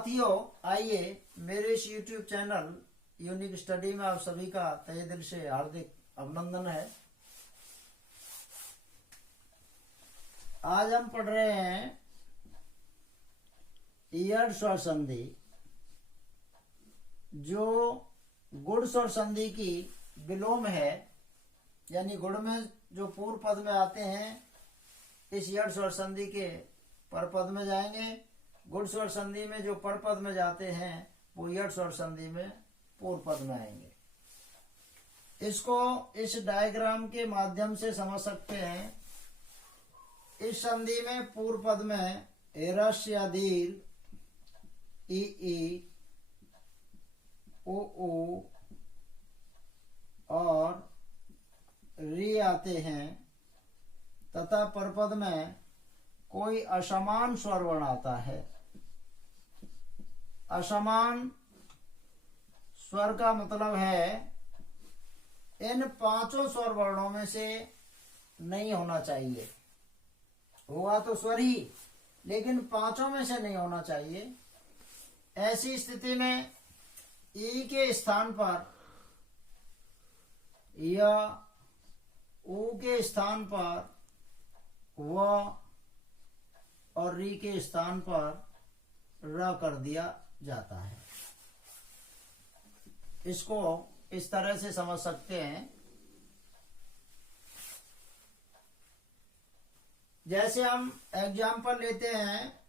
साथियों, आइए मेरे इस YouTube चैनल यूनिक स्टडी में आप सभी का तहे दिल से हार्दिक अभिनंदन है। आज हम पढ़ रहे हैं ईयड़ स्वर संधि, जो गुण स्वर संधि की विलोम है। यानी गुण में जो पूर्व पद में आते हैं इस ईयड़ स्वर संधि के पर पद में जाएंगे। गुण स्वर संधि में जो पर पद में जाते हैं वो ईयड़ स्वर संधि में पूर्व पद में आएंगे। इसको इस डायग्राम के माध्यम से समझ सकते हैं। इस संधि में पूर्व पद में एरस या दीर्घ ई ई ओ ओ और री आते हैं तथा परपद में कोई असमान स्वर वर्ण आता है। असमान स्वर का मतलब है इन पांचों स्वर वर्णों में से नहीं होना चाहिए। हुआ तो स्वर ही, लेकिन पांचों में से नहीं होना चाहिए। ऐसी स्थिति में ई के स्थान पर या ऊ के स्थान पर व और री के स्थान पर र कर दिया जाता है। इसको इस तरह से समझ सकते हैं, जैसे हम एग्जाम्पल लेते हैं।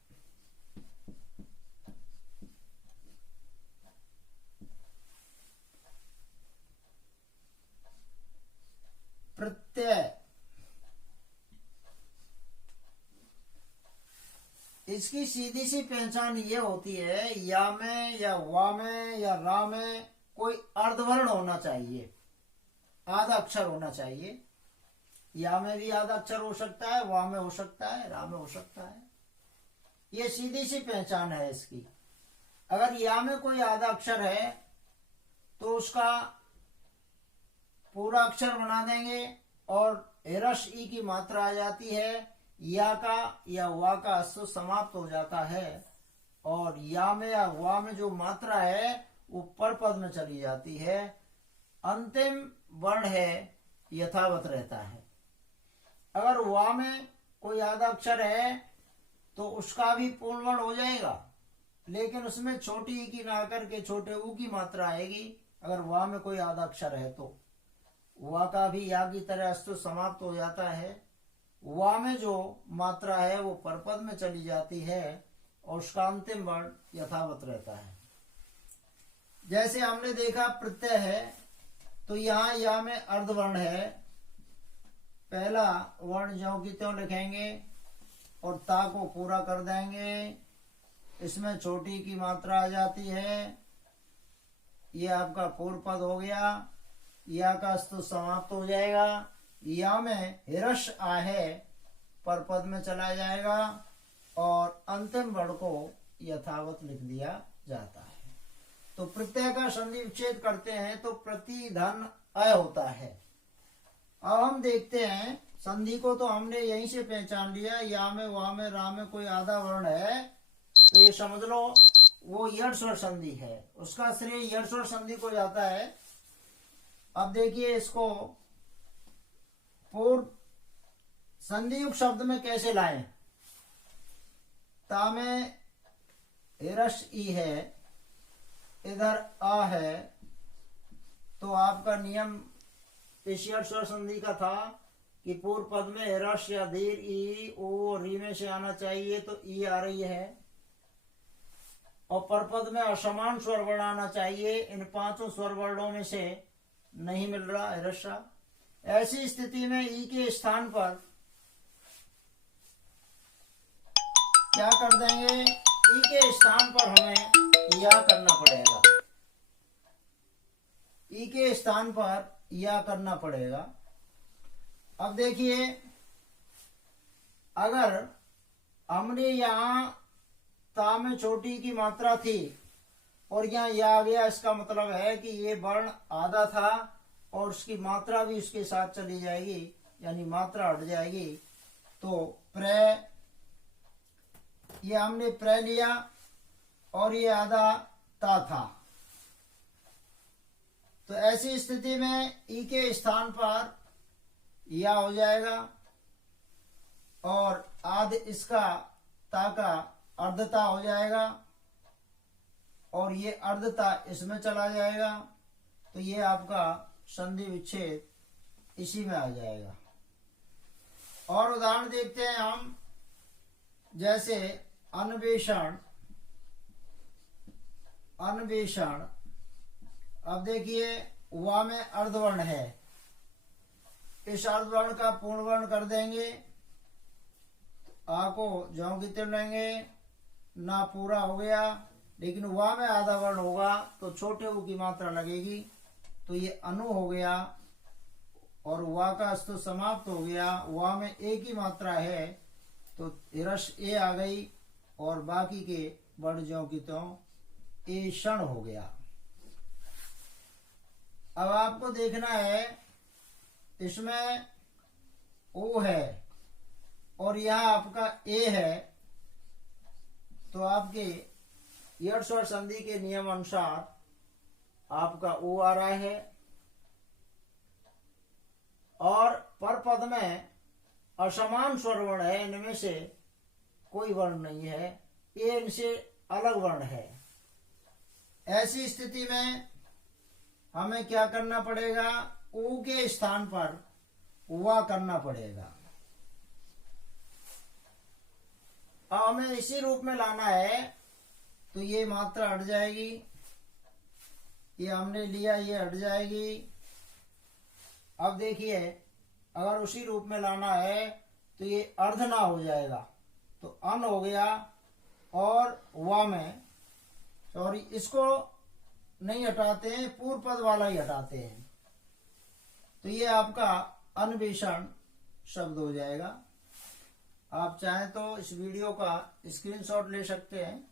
प्रत्यय, इसकी सीधी सी पहचान ये होती है या में या वा में या रा में कोई अर्धवर्ण होना चाहिए, आधा अक्षर होना चाहिए। या में भी आधा अक्षर हो सकता है, वा में हो सकता है, रा में हो सकता है। ये सीधी सी पहचान है इसकी। अगर या में कोई आधा अक्षर है तो उसका पूरा अक्षर बना देंगे और एरस ई की मात्रा आ जाती है। या का या वा का अस्तित्व समाप्त हो जाता है और या में या वा में जो मात्रा है वो पर पद में चली जाती है। अंतिम वर्ण है यथावत रहता है। अगर वा में कोई आधा अक्षर है तो उसका भी पूर्ण वर्ण हो जाएगा, लेकिन उसमें छोटी ई की ना करके छोटे ऊ की मात्रा आएगी। अगर वा में कोई आधा अक्षर है तो वा का भी या की तरह अस्तित्व समाप्त हो जाता है। वा में जो मात्रा है वो परपद में चली जाती है और उसका अंतिम वर्ण यथावत रहता है। जैसे हमने देखा प्रत्यय है तो यहाँ या में अर्धवर्ण है। पहला वर्ण ज्यों की त्यों लिखेंगे और ता को पूरा कर देंगे। इसमें छोटी की मात्रा आ जाती है। ये आपका पूर्व पद हो गया। या का अस्तित्व समाप्त हो जाएगा। या में हिरस आ है पर पद में चला जाएगा और अंतिम वर्ण को यथावत लिख दिया जाता है। तो प्रत्यय का संधि विच्छेद करते हैं तो प्रतिधन अय होता है। अब हम देखते हैं संधि को, तो हमने यहीं से पहचान लिया। या में वा में रा में कोई आधा वर्ण है तो ये समझ लो वो ईयड़ स्वर संधि है। उसका श्रेय ईयड़ स्वर संधि को जाता है। अब देखिए इसको पूर्व संधि युक्त शब्द में कैसे लाएं। ता में हिरस ई है, इधर आ है, तो आपका नियम इस ईयड़ स्वर संधि का था कि पूर्व पद में हिरस या दीर्घ ई ओ री में से आना चाहिए, तो ई आ रही है। और परपद में असमान स्वर वर्ण आना चाहिए। इन पांचों स्वर वर्णों में से नहीं मिल रहा हिरसा। ऐसी स्थिति में ई के स्थान पर क्या कर देंगे, ई के स्थान पर हमें या करना पड़ेगा। ई के स्थान पर या करना पड़ेगा। अब देखिए, अगर हमने यहां ता में छोटी की मात्रा थी और यहाँ या आ गया, इसका मतलब है कि ये वर्ण आधा था और उसकी मात्रा भी उसके साथ चली जाएगी, यानी मात्रा हट जाएगी। तो प्र, ये हमने प्र लिया और ये आधा ता था। तो ऐसी स्थिति में ई के स्थान पर या हो जाएगा और आध इसका ता का अर्धता हो जाएगा और ये अर्धता इसमें चला जाएगा। तो ये आपका संधि विच्छेद इसी में आ जाएगा। और उदाहरण देखते हैं हम, जैसे अन्वेषण। अन्वेषण, अब देखिए वा में अर्धवर्ण है, इस अर्धवर्ण का पूर्ण वर्ण कर देंगे, आ को ज्यों की त्यों लेंगे, ना पूरा हो गया, लेकिन वा में आधा वर्ण होगा तो छोटे ऊ की मात्रा लगेगी, तो ये अनु हो गया और वा का अस्तु समाप्त हो गया। वा में ए की मात्रा है तो रस ए आ गई और बाकी के वर्ण ज्यों की त्यों ए क्षण हो गया। अब आपको देखना है, इसमें ओ है और यहाँ आपका ए है, तो आपके यठ स्वर संधि के नियम अनुसार आपका ओ आ रहा है और पर पद में असमान स्वर वर्ण है, इनमें से कोई वर्ण नहीं है, ये इनसे अलग वर्ण है। ऐसी स्थिति में हमें क्या करना पड़ेगा, ऊ के स्थान पर वा करना पड़ेगा। अब हमें इसी रूप में लाना है तो ये मात्रा हट जाएगी, ये हमने लिया, ये हट जाएगी। अब देखिए अगर उसी रूप में लाना है तो ये अर्धना हो जाएगा, तो अन हो गया और वा में, सॉरी इसको नहीं हटाते हैं, पूर्व पद वाला ही हटाते हैं, तो ये आपका अन्वेषण शब्द हो जाएगा। आप चाहें तो इस वीडियो का स्क्रीनशॉट ले सकते हैं।